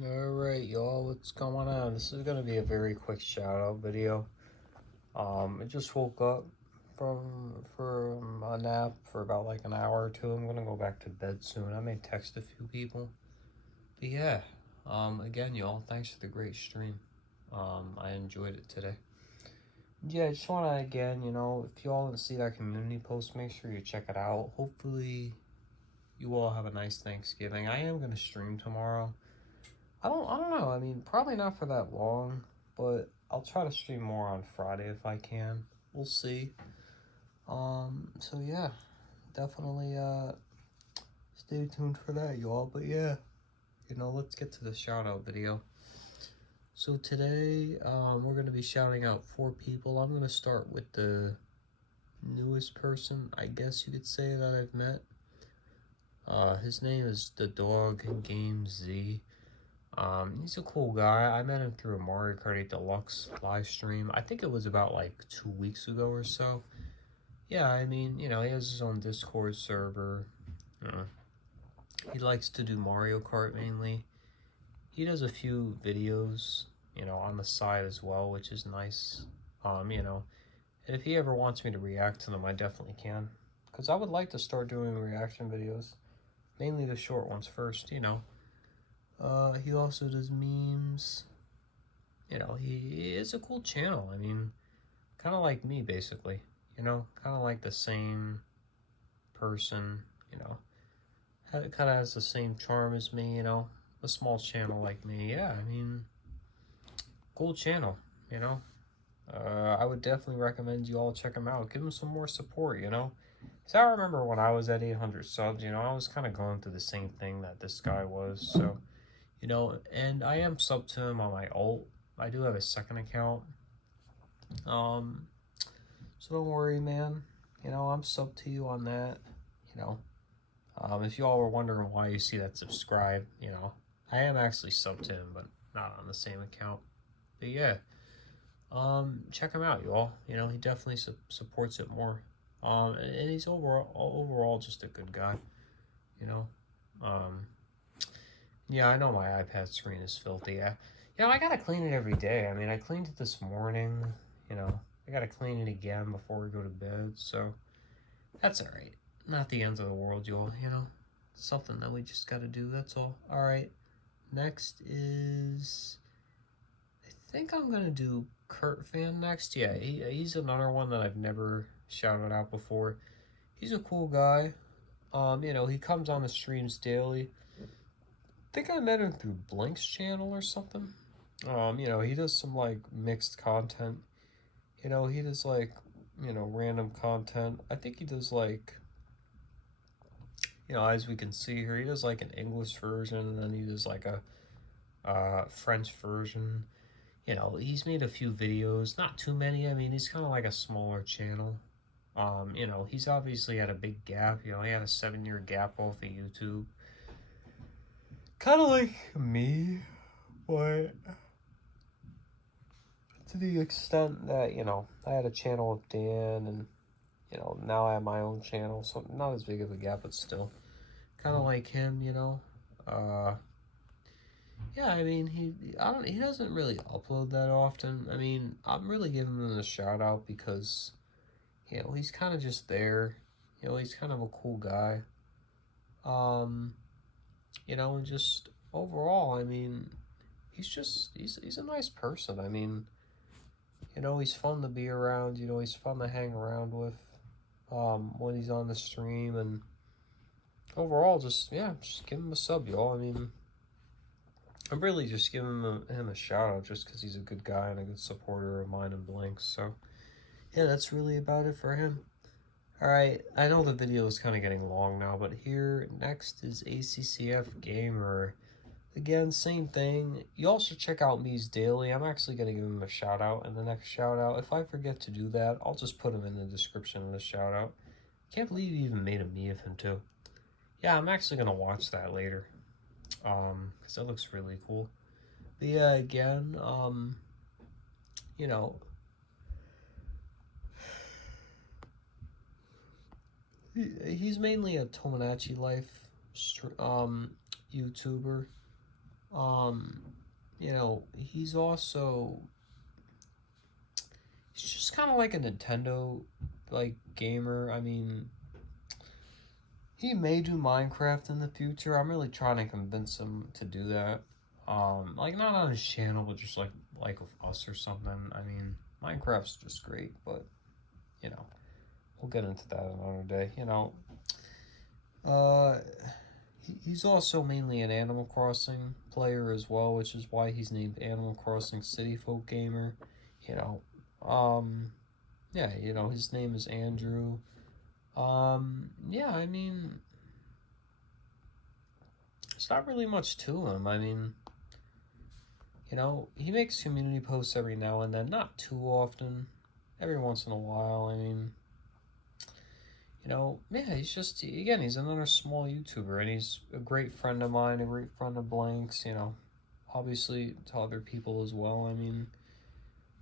Alright, y'all, what's going on? This is gonna be a very quick shout out video. I just woke up from a nap for about like an hour or two. I'm gonna go back to bed soon. I may text a few people. But yeah, again, y'all, thanks for the great stream. I enjoyed it today. Yeah, I just wanna again, if y'all didn't see that community post, make sure you check it out. Hopefully you all have a nice Thanksgiving. I am gonna stream tomorrow. I don't know. I mean, probably not for that long, but I'll try to stream more on Friday if I can. We'll see. So yeah, definitely stay tuned for that, y'all. But yeah, let's get to the shout out video. So today, we're gonna be shouting out 4 people. I'm gonna start with the newest person, I guess you could say, that I've met. His name is the Dog Game Z. He's a cool guy. I met him through a Mario Kart 8 Deluxe live stream. I think it was about like 2 weeks ago or so. Yeah, I mean, he has his own Discord server. He likes to do Mario Kart mainly. He does a few videos, on the side as well, which is nice. And if he ever wants me to react to them, I definitely can. Because I would like to start doing reaction videos. Mainly the short ones first. He also does memes. He is a cool channel. I mean, kind of like me, basically. Kind of like the same person, kind of has the same charm as me, a small channel like me. Yeah, I mean, cool channel. I would definitely recommend you all check him out. Give him some more support. So I remember when I was at 800 subs, I was kind of going through the same thing that this guy was. So, and I am sub to him on my alt. I do have a second account. So don't worry, man. I'm sub to you on that. If y'all were wondering why you see that subscribe, I am actually sub to him, but not on the same account. But yeah, check him out, y'all. He definitely supports it more. And he's overall just a good guy. You know, yeah, I know my iPad screen is filthy. Yeah, I gotta clean it every day. I mean, I cleaned it this morning. I gotta clean it again before we go to bed. So that's all right. Not the end of the world, y'all. Something that we just gotta do. That's all. All right. Next is, I think I'm gonna do Kurt Fan next. Yeah, he's another one that I've never shouted out before. He's a cool guy. He comes on the streams daily. I think I met him through Blink's channel or something. He does some like mixed content. He does like, random content. I think he does like, as we can see here, he does like an English version, and then he does like a French version. He's made a few videos, not too many. I mean, he's kind of like a smaller channel. He's obviously had a big gap. He had a 7-year gap off of YouTube. Kind of like me, but to the extent that, I had a channel with Dan, and, now I have my own channel, so not as big of a gap, but still kind of like him. Yeah, I mean, he doesn't really upload that often. I mean, I'm really giving him a shout out because, he's kind of just there. He's kind of a cool guy. And just overall, I mean, he's a nice person. I mean, he's fun to be around. He's fun to hang around with when he's on the stream. And overall, just give him a sub, y'all. I mean, I'm really just giving him a shout out just because he's a good guy and a good supporter of mine and Blinks. So, yeah, that's really about it for him. Alright, I know the video is kind of getting long now, but here next is ACCF Gamer. Again, same thing. You also check out Me's Daily. I'm actually going to give him a shout out in the next shout out. If I forget to do that, I'll just put him in the description of the shout out. Can't believe you even made a me of him too. Yeah, I'm actually going to watch that later. Because that looks really cool. But yeah, again, he's mainly a Tomodachi Life YouTuber. You know, he's just kind of like a Nintendo like gamer. I mean, he may do Minecraft in the future. I'm really trying to convince him to do that. Like not on his channel, but just like with us or something. I mean, Minecraft's just great, but you know, we'll get into that another day. You know, uh, he's also mainly an Animal Crossing player as well, which is why he's named Animal Crossing City Folk Gamer. You know, yeah, you know, his name is Andrew. Yeah, I mean, it's not really much to him. I mean, you know, he makes community posts every now and then, not too often, every once in a while. I mean, you know, yeah, again, he's another small YouTuber, and he's a great friend of mine, a great friend of Blank's, you know, obviously to other people as well. I mean,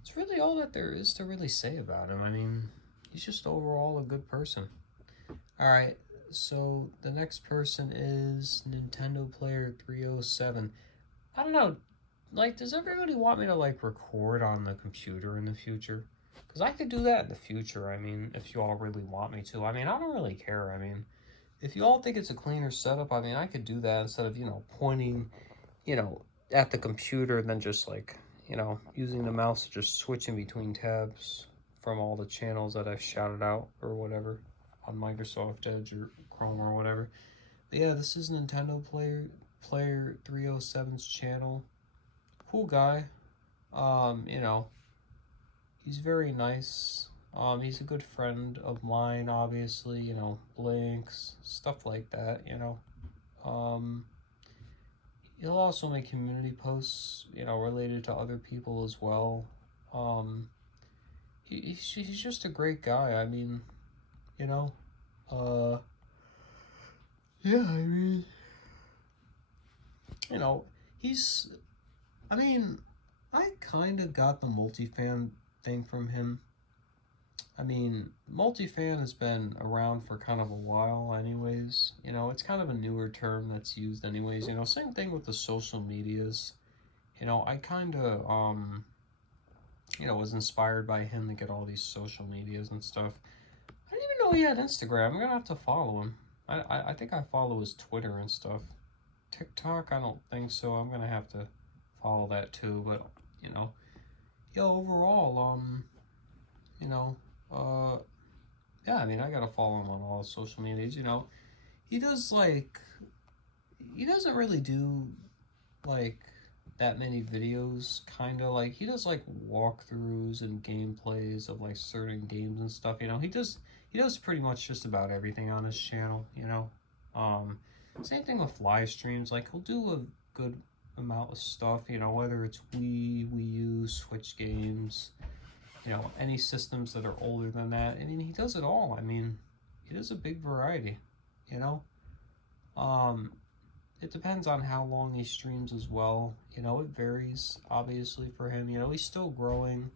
it's really all that there is to really say about him. I mean, he's just overall a good person. All right, so the next person is Nintendo Player 307. I don't know, like, does everybody want me to, like, record on the computer in the future? Because I could do that in the future, I mean, if you all really want me to. I mean, I don't really care. I mean, if you all think it's a cleaner setup, I mean, I could do that instead of, you know, pointing, you know, at the computer and then just, like, you know, using the mouse to just switching between tabs from all the channels that I've shouted out or whatever on Microsoft Edge or Chrome or whatever. But yeah, this is Nintendo Player 307's channel. Cool guy. You know, he's very nice. He's a good friend of mine, obviously, you know, Blinks, stuff like that, you know. Um, he'll also make community posts, you know, related to other people as well. Um, he's just a great guy. I mean, you know, uh, yeah, I mean, you know, he's, I mean, I kind of got the multi-fan thing from him. I mean, multi-fan has been around for kind of a while anyways. You know, it's kind of a newer term that's used anyways. You know, same thing with the social medias. You know, I kind of, you know, was inspired by him to get all these social medias and stuff. I didn't even know he had Instagram. I'm going to have to follow him. I think I follow his Twitter and stuff. TikTok, I don't think so. I'm going to have to follow that too. But, you know, yo, overall, you know, yeah, I mean, I gotta follow him on all social medias, you know. He does, like, he doesn't really do, like, that many videos, kind of, like, he does, like, walkthroughs and gameplays of, like, certain games and stuff, you know. He does pretty much just about everything on his channel, you know. Same thing with live streams, like, he'll do a good amount of stuff, you know, whether it's Wii U, Switch games, you know, any systems that are older than that. I mean, he does it all. I mean, he does a big variety, you know. It depends on how long he streams as well. You know, it varies, obviously, for him. You know, he's still growing.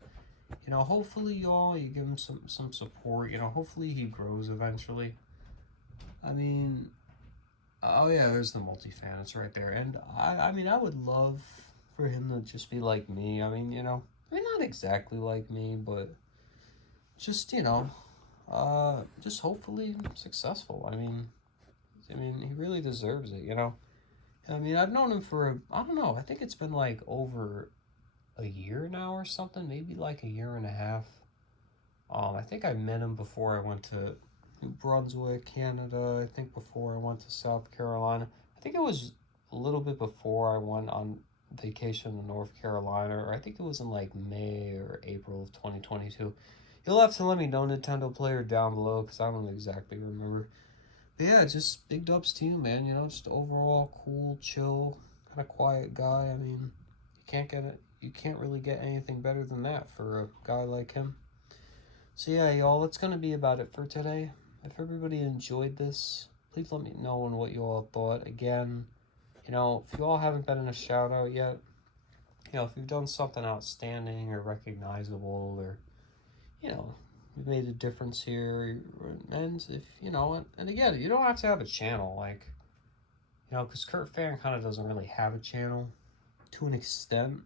You know, hopefully, y'all, you give him some support. You know, hopefully he grows eventually. I mean, oh yeah, there's the multi-fan. It's right there. And I mean, I would love for him to just be like me. I mean, you know, I mean, not exactly like me, but just, you know, just hopefully successful. I mean, he really deserves it, you know. I mean, I've known him for, I don't know, I think it's been like over a year now or something, maybe like a year and a half. I think I met him before I went to New Brunswick, Canada. I think before I went to South Carolina. I think it was a little bit before I went on vacation to North Carolina, or I think it was in like May or April of 2022. You'll have to let me know, Nintendo Player, down below, because I don't exactly remember. But yeah, just big dubs to you, man. You know, just overall cool, chill, kind of quiet guy. I mean, you can't really get anything better than that for a guy like him. So yeah, y'all, that's gonna be about it for today. If everybody enjoyed this, please let me know on what you all thought. Again, you know, if you all haven't been in a shout out yet, you know, if you've done something outstanding or recognizable, or, you know, you've made a difference here, and if, you know, and again, you don't have to have a channel, like, you know, because Kurt Fan kind of doesn't really have a channel. to an extent.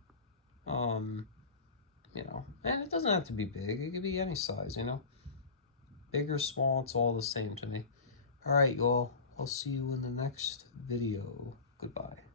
You know, and it doesn't have to be big. It could be any size, you know. Big or small, it's all the same to me. Alright, y'all. I'll see you in the next video. Goodbye.